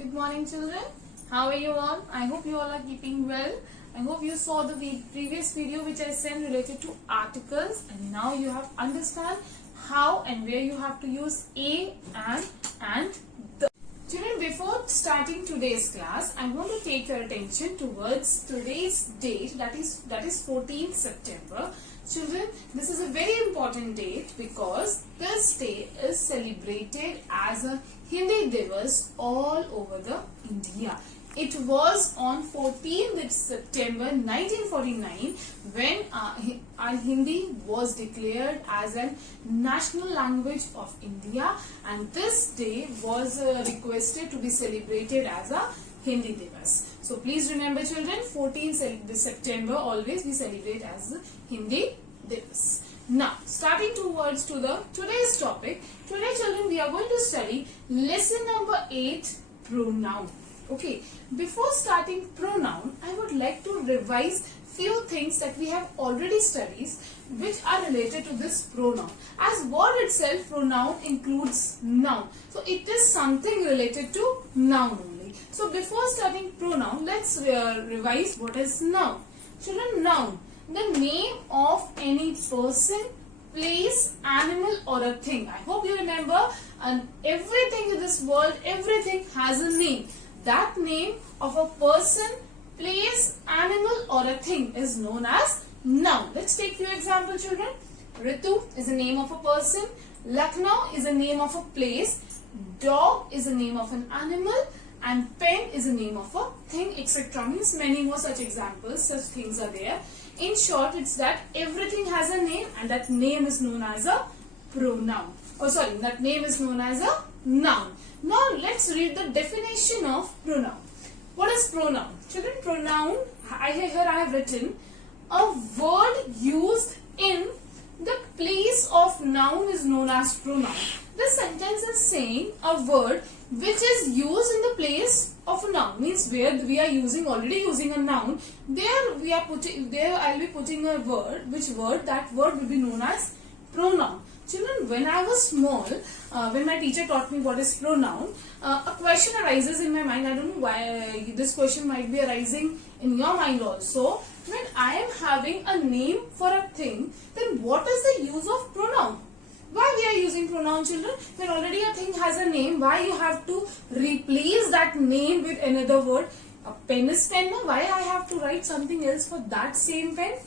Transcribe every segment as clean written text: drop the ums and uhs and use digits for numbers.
Good morning, children. How are you all? I hope you all are keeping well. I hope you saw the previous video which I sent related to articles, and now you have understand how and where you have to use a and the. Children, before starting today's class, I want to take your attention towards today's date, that is 14th September. Children, this is a very important date because this day is celebrated as a Hindi Divas all over the India. It was on 14th September 1949 when our Hindi was declared as a national language of India, and this day was requested to be celebrated as a Hindi Divas. So please remember, children, 14th September always we celebrate as Hindi Divas. Now, starting towards to the today's topic. Today, children, we are going to study lesson number 8, pronoun. Okay, before starting pronoun, I would like to revise few things that we have already studied which are related to this pronoun. As word itself, pronoun includes noun. So it is something related to noun only. So before starting pronoun, let's revise what is noun. Children, noun, the name of any person, place, animal or a thing. I hope you remember, and everything in this world, everything has a name. That name of a person, place, animal or a thing is known as noun. Let's take few examples, children. Ritu is the name of a person. Lucknow is the name of a place. Dog is the name of an animal. And pen is the name of a thing, etc. Means many more such examples, such things are there. In short, it's that everything has a name and that name is known as a pronoun. That name is known as a noun. Now let's read the definition of pronoun. What is pronoun? Children, pronoun, here I have written, a word used in the place of noun is known as pronoun. This sentence is saying a word which is used in the place of a noun, means where we are already using a noun, there I'll be putting a word, that word will be known as pronoun. Children, when I was small, when my teacher taught me what is pronoun, a question arises in my mind. I don't know why this question might be arising in your mind also. When I am having a name for a thing, then what is the use of pronoun? Why we are using pronoun, children? When already a thing has a name, why you have to replace that name with another word? A pen is pen, why I have to write something else for that same pen?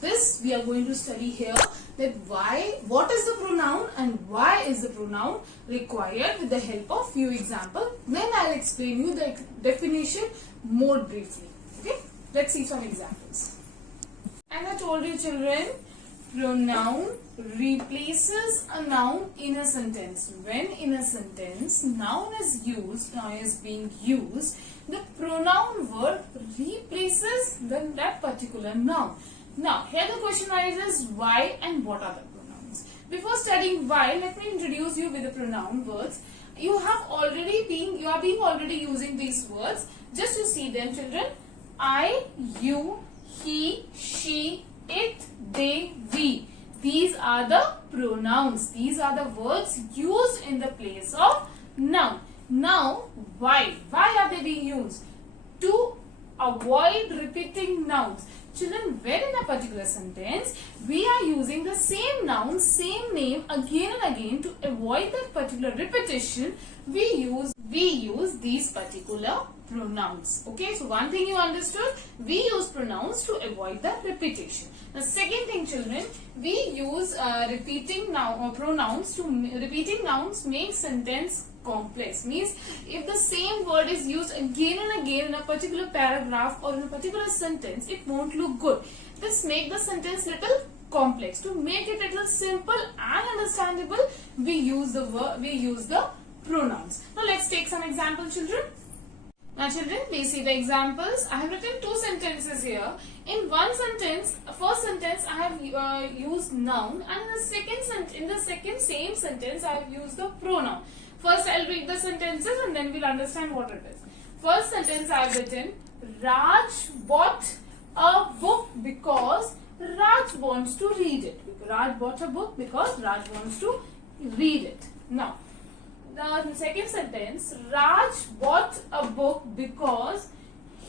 This we are going to study here, that what is the pronoun and why is the pronoun required with the help of few examples. Then I will explain you the definition more briefly. Okay, let's see some examples. As I told you, children, pronoun replaces a noun in a sentence. When in a sentence noun is being used, the pronoun word replaces that particular noun. Now, here the question arises, why and what are the pronouns? Before studying why, let me introduce you with the pronoun words. You are already using these words. Just to see them, children. I, you, he, she, it, they, we. These are the pronouns. These are the words used in the place of noun. Now, why? Why are they being used? To avoid repeating nouns. Children, when in a particular sentence, we are using the same noun, same name again and again to avoid that particular repetition, we use these particular pronouns. Okay, so one thing you understood, we use pronouns to avoid the repetition. The second thing, children, we use repeating nouns make sentence complex. Means if the same word is used again and again in a particular paragraph or in a particular sentence, it won't look good. This make the sentence little complex. To make it little simple and understandable, we use the pronouns. Now let's take some examples, children. Now, children, please see the examples. I have written two sentences here. In one sentence, first sentence I have used noun, and in the second same sentence I have used the pronoun. First, I'll read the sentences and then we'll understand what it is. First sentence I have written, Raj bought a book because Raj wants to read it. Raj bought a book because Raj wants to read it. Now, the second sentence, Raj bought a book because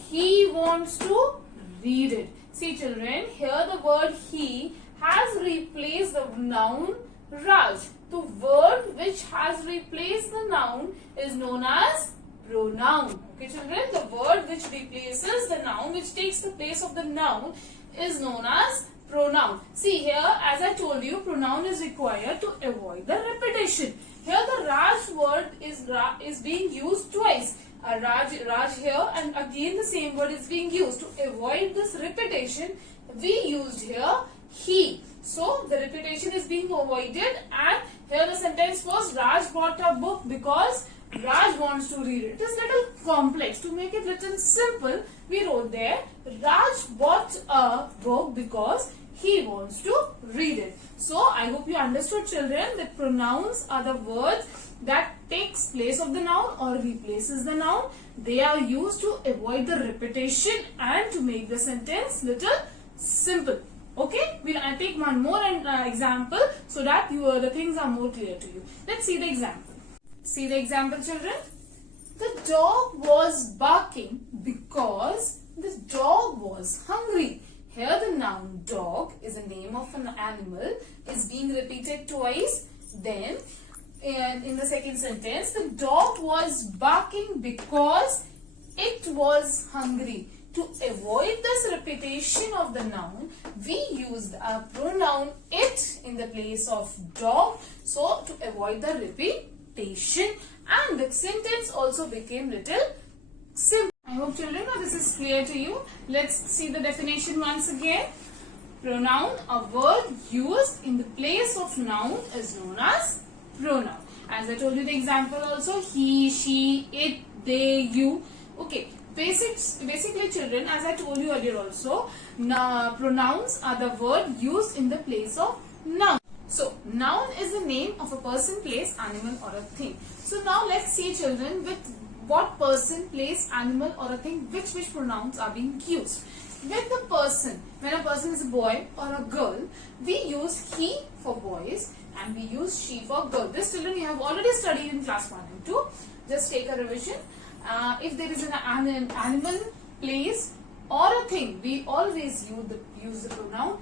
he wants to read it. See children, here the word he has replaced the noun Raj. The word which has replaced the noun is known as pronoun. Okay children, the word which replaces the noun, which takes the place of the noun, is known as pronoun. See here, as I told you, pronoun is required to avoid the repetition. Here the Raj word is being used twice. Raj here, and again the same word is being used. To avoid this repetition, we used here he. So the repetition is being avoided, and here the sentence was Raj bought a book because Raj wants to read it. It is little complex. To make it little simple, we wrote there Raj bought a book because he wants to read it. So I hope you understood children that pronouns are the words that takes place of the noun or replaces the noun. They are used to avoid the repetition and to make the sentence little simple. Okay, we'll take one more example so that the things are more clear to you. Let's see the example. See the example children. The dog was barking because the dog was hungry. Here the noun dog is a name of an animal, is being repeated twice. Then in the second sentence, the dog was barking because it was hungry. To avoid this repetition of the noun, we used a pronoun it in the place of dog. So to avoid the repetition, and the sentence also became little simple. I hope children this is clear to you. Let's see the definition once again. Pronoun, a word used in the place of noun, is known as pronoun. As I told you the example also, he, she, it, they, you. Okay, basically children, as I told you earlier also, pronouns are the word used in the place of noun. So, noun is the name of a person, place, animal or a thing. So now let's see children with what person, place, animal or a thing, which pronouns are being used. With the person, when a person is a boy or a girl, we use he for boys and we use she for girl. This children you have already studied in class 1 and 2. Just take a revision. If there is an animal, place or a thing, we always use the pronoun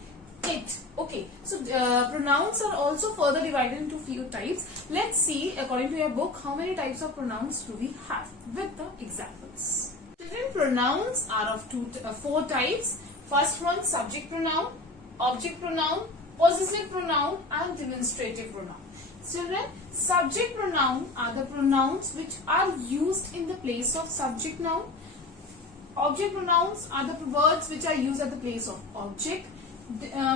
it. Okay, so pronouns are also further divided into few types. Let's see according to your book how many types of pronouns do we have with the examples. Children, pronouns are of four types. First one, subject pronoun, object pronoun, possessive pronoun and demonstrative pronoun. Children, subject pronoun are the pronouns which are used in the place of subject noun. Object pronouns are the words which are used at the place of object.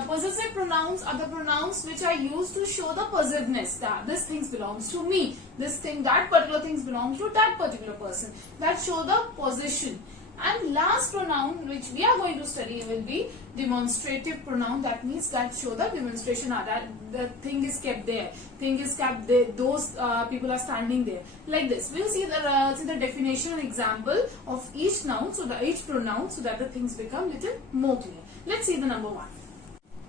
Possessive pronouns are the pronouns which are used to show the possessiveness, that this thing belongs to me, this thing, that particular thing belongs to that particular person, that show the possession. And last pronoun which we are going to study will be demonstrative pronoun. That means that show the demonstration, that the thing is kept there, those people are standing there, like this. We'll see the definition and example of each noun, each pronoun, so that the things become little more clear. Let's see the number one.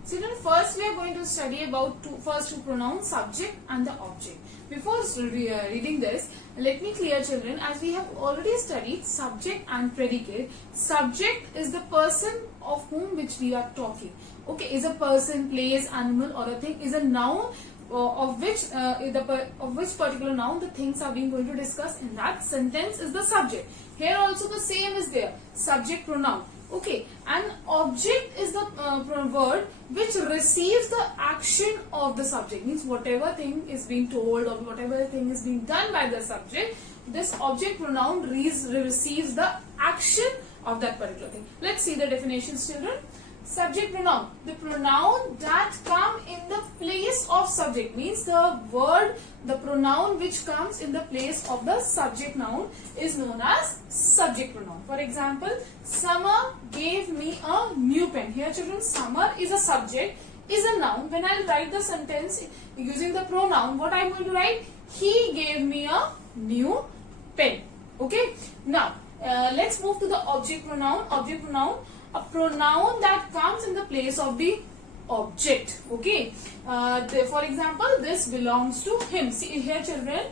Children, first we are going to study about first two pronouns, subject and the object. Before reading this, let me clear children, as we have already studied subject and predicate. Subject is the person of whom which we are talking. Okay, is a person, place, animal or a thing, is a noun of which particular noun the things are being going to discuss in that sentence is the subject. Here also the same is there, subject pronoun. Okay, and object is the word which receives the action of the subject. Means whatever thing is being told or whatever thing is being done by the subject, this object pronoun receives the action of that particular thing. Let's see the definitions children. Subject pronoun, the pronoun that come in the place of subject, means the pronoun which comes in the place of the subject noun is known as subject pronoun. For example, Summer gave me a new pen. Here children, Summer is a subject, is a noun. When I write the sentence using the pronoun, what I am going to write? He gave me a new pen. Okay. Now, let's move to the object pronoun. Object pronoun, a pronoun that comes in the place of the object. Okay. For example, this belongs to him. See here children,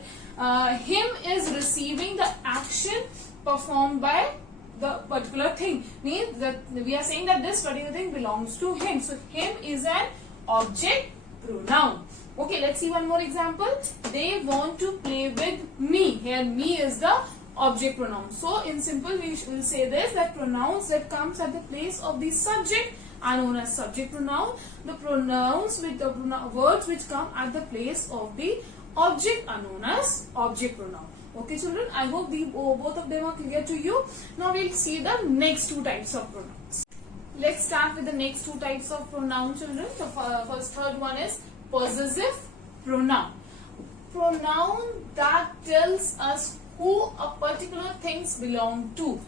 him is receiving the action performed by the particular thing. Means that we are saying that this particular thing belongs to him. So him is an object pronoun. Okay, let's see one more example. They want to play with me. Here me is the object pronoun. So in simple we will say this, that pronouns that comes at the place of the subject are known as subject pronoun. The pronouns with the words which come at the place of the object are known as object pronoun. Okay children, I hope both of them are clear to you. Now we'll see the next two types of pronouns. Let's start with the next two types of pronoun children. The third one is possessive pronoun. Pronoun that tells us who a particular things belong to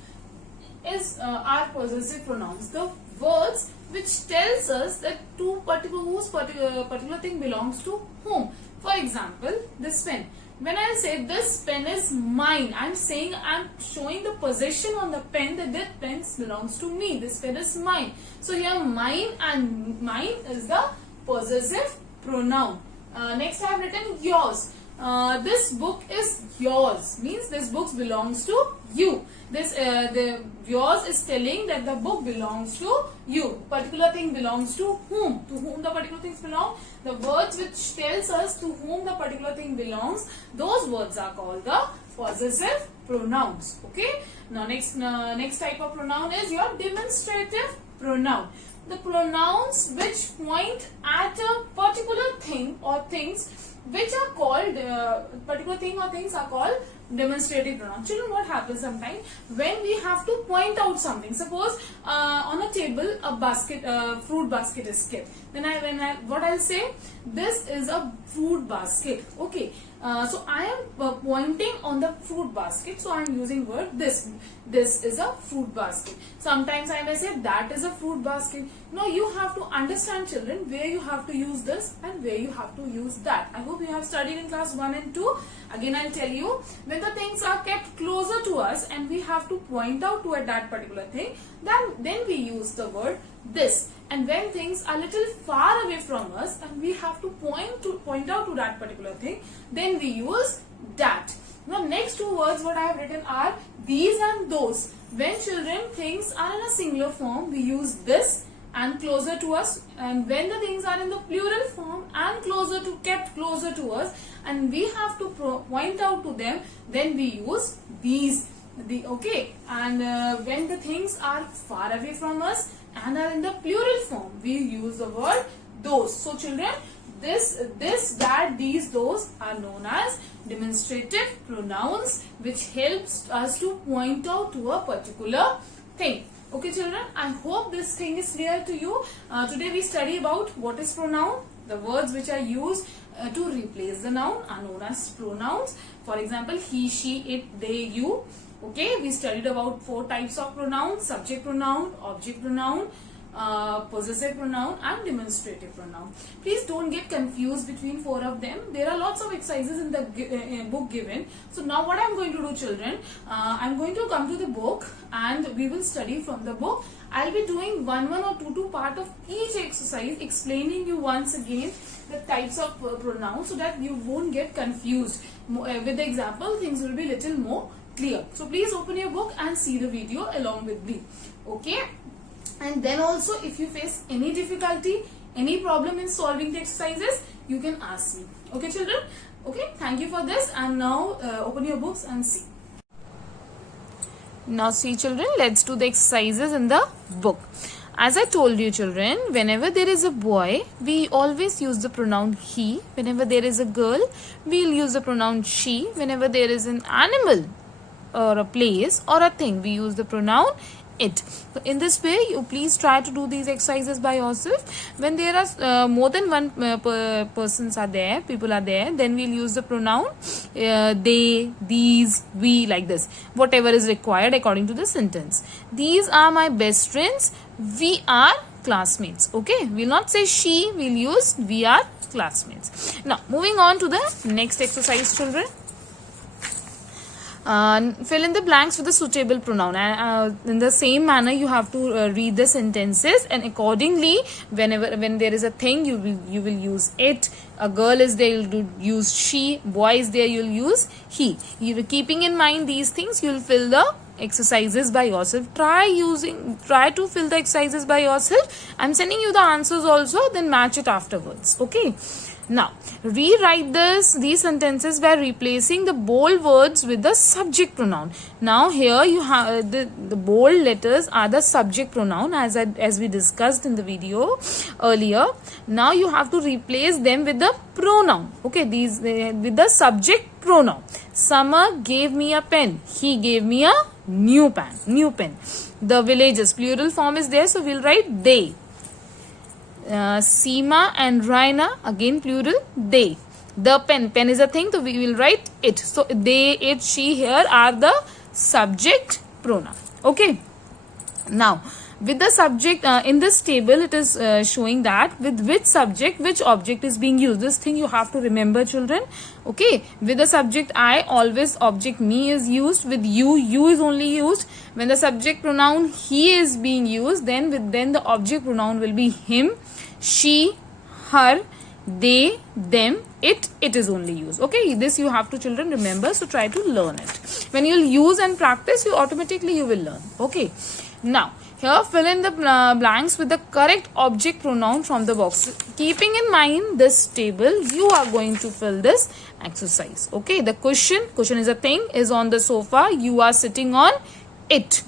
are possessive pronouns. The words which tells us that whose particular thing belongs to whom. For example, this pen. When I say this pen is mine, I'm showing the possession on the pen, that this pen belongs to me. This pen is mine. So here mine and mine is the possessive pronoun. Next I have written yours. This book is yours, means this book belongs to you. The yours is telling that the book belongs to you. Particular thing belongs to whom? To whom the particular things belong? The words which tells us to whom the particular thing belongs, those words are called the possessive pronouns. Okay. Now next type of pronoun is your demonstrative pronoun. The pronouns which point at a particular thing or things which are called particular thing or things are called demonstrative pronoun. Children, what happens sometimes when we have to point out something? Suppose on a table a fruit basket is kept. Then what I'll say, this is a fruit basket. Okay. So I am pointing on the fruit basket. So I am using word this. This is a fruit basket. Sometimes I may say that is a fruit basket. Now you have to understand, children, where you have to use this and where you have to use that. I hope you have studied in class 1 and 2. Again I'll tell you, when the things are kept closer to us and we have to point out to that particular thing, then we use the word this. And when things are little far away from us and we have to point out to that particular thing, then we use that. Now next two words what I have written are these and those. When children things are in a singular form, we use this and closer to us, and when the things are in the plural form and kept closer to us and we have to point out to them, then we use these. Okay, and when the things are far away from us and are in the plural form, we use the word those. So children, this, that, these, those are known as demonstrative pronouns which helps us to point out to a particular thing. Okay children, I hope this thing is clear to you. Today we study about what is pronoun. The words which are used to replace the noun are known as pronouns. For example, he, she, it, they, you. Okay, we studied about 4 types of pronouns: subject pronoun, object pronoun, possessive pronoun and demonstrative pronoun. Please don't get confused between 4 of them. There are lots of exercises in the book given. So now what I am going to do, children, I am going to come to the book and we will study from the book. I will be doing 1 or 2 part of each exercise, explaining you once again the types of pronouns so that you won't get confused. With the example, things will be little more clear. So please open your book and see the video along with me. Okay. And then also, if you face any difficulty, any problem in solving the exercises, you can ask me. Okay children? Okay, thank you for this, and now open your books and see. Now see children, let's do the exercises in the book. As I told you children, whenever there is a boy, we always use the pronoun he. Whenever there is a girl, we'll use the pronoun she. Whenever there is an animal or a place or a thing, we use the pronoun it. So in this way, you please try to do these exercises by yourself. When there are more than one people are there, then we'll use the pronoun they, these, we, like this. Whatever is required according to the sentence. These are my best friends. We are classmates. Okay, we'll not say she, we'll use we are classmates. Now moving on to the next exercise, children. Fill in the blanks with a suitable pronoun, and in the same manner you have to read the sentences, and accordingly when there is a thing, you will use it. A girl is there, you'll use she. Boy is there, you'll use he. You keeping in mind these things, you'll fill the exercises by yourself. Try to fill the exercises by yourself. I'm sending you the answers also, then match it afterwards. Okay. Now, rewrite these sentences by replacing the bold words with the subject pronoun. Now, here you have the bold letters are the subject pronoun, as we discussed in the video earlier. Now, you have to replace them with the pronoun. Okay, these with the subject pronoun. Summer gave me a pen. He gave me a new pen. The villagers, plural form is there, so we'll write they. Seema and Raina, again plural, they. The pen is a thing, so we will write it. So they, it, she here are the subject pronoun. Okay. Now, with the subject in this table, it is showing that with which subject which object is being used. This thing you have to remember, children. Okay, with the subject I, always object me is used. With you is only used. When the subject pronoun he is being used, then the object pronoun will be him, she, her, they, them, it is only used. Okay, this you have to, children, remember. So try to learn it. When you'll use and practice, you automatically will learn. Okay. Now, here fill in the blanks with the correct object pronoun from the box. Keeping in mind this table, you are going to fill this exercise. Okay, the cushion is a thing, is on the sofa. You are sitting on it.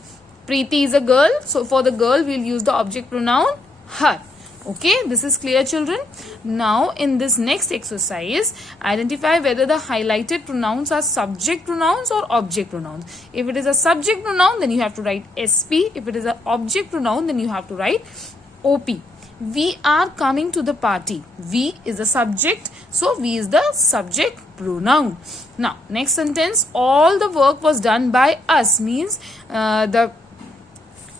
Preeti is a girl. So for the girl, we'll use the object pronoun her. Okay, this is clear, children. Now, in this next exercise, identify whether the highlighted pronouns are subject pronouns or object pronouns. If it is a subject pronoun, then you have to write SP. If it is an object pronoun, then you have to write OP. We are coming to the party. We is a subject, so we is the subject pronoun. Now, next sentence, all the work was done by us, means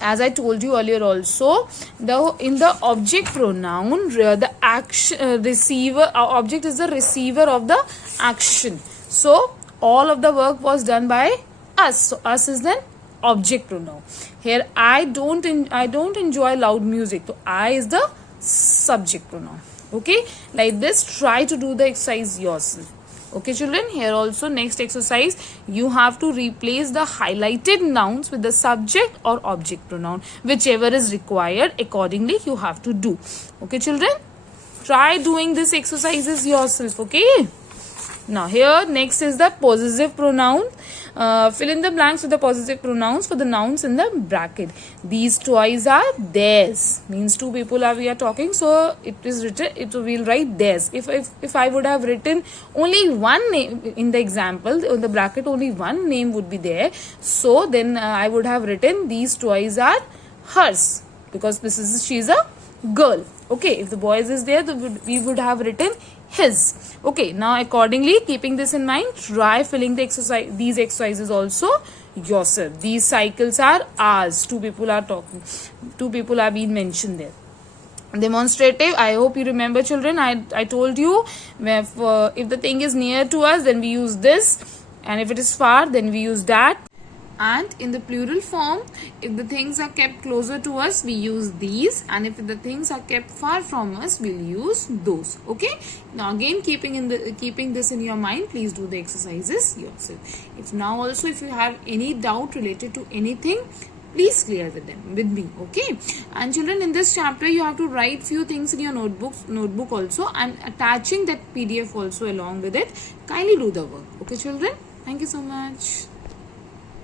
as I told you earlier also, in the object pronoun, the action receiver, object is the receiver of the action. So all of the work was done by us. So us is the object pronoun. Here I don't enjoy loud music. So I is the subject pronoun. Okay, like this, try to do the exercise yourself. Okay, children, here also next exercise, you have to replace the highlighted nouns with the subject or object pronoun. Whichever is required, accordingly you have to do. Okay, children, try doing this exercises yourself. Okay. Now here next is the possessive pronoun. Fill in the blanks with the possessive pronouns for the nouns in the bracket. These toys are theirs. Means two people we are talking, so it is written. It will write theirs. If I would have written only one name in the example, in the bracket only one name would be there. So then I would have written these toys are hers, because she is a girl. Okay, if the boys is there, we would have written his. Okay, now accordingly, keeping this in mind, try filling these exercises also yourself. These cycles are ours. Two people are talking. Two people are being mentioned there. Demonstrative, I hope you remember, children. I told you, if the thing is near to us, then we use this, and if it is far, then we use that. And in the plural form, if the things are kept closer to us, we use these, and if the things are kept far from us, we'll use those. Okay, now again, keeping this in your mind, please do the exercises yourself. If you have any doubt related to anything, please clear with me. Okay, and children, in this chapter you have to write few things in your notebook also, and attaching that PDF also along with it. Kindly do the work. Okay, children, thank you so much.